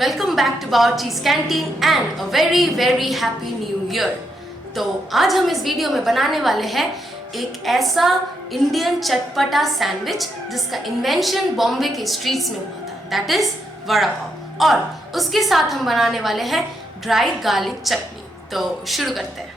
Welcome back to Bawarchi's canteen and a very very happy new year. तो आज हम इस वीडियो में बनाने वाले हैं एक ऐसा इंडियन चटपटा सैंडविच जिसका इन्वेंशन बॉम्बे के स्ट्रीट्स में हुआ था, दैट इज वड़ा पाव। और उसके साथ हम बनाने वाले हैं ड्राई गार्लिक चटनी। तो शुरू करते हैं।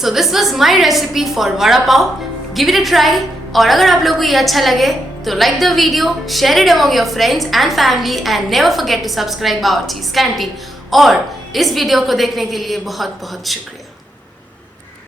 So this was my recipe for vada pav. Give it a try. और अगर आप लोगों को ये अच्छा लगे तो like the video, share it among your friends and family and never forget to subscribe Bawarchi's canteen. और इस वीडियो को देखने के लिए बहुत बहुत शुक्रिया।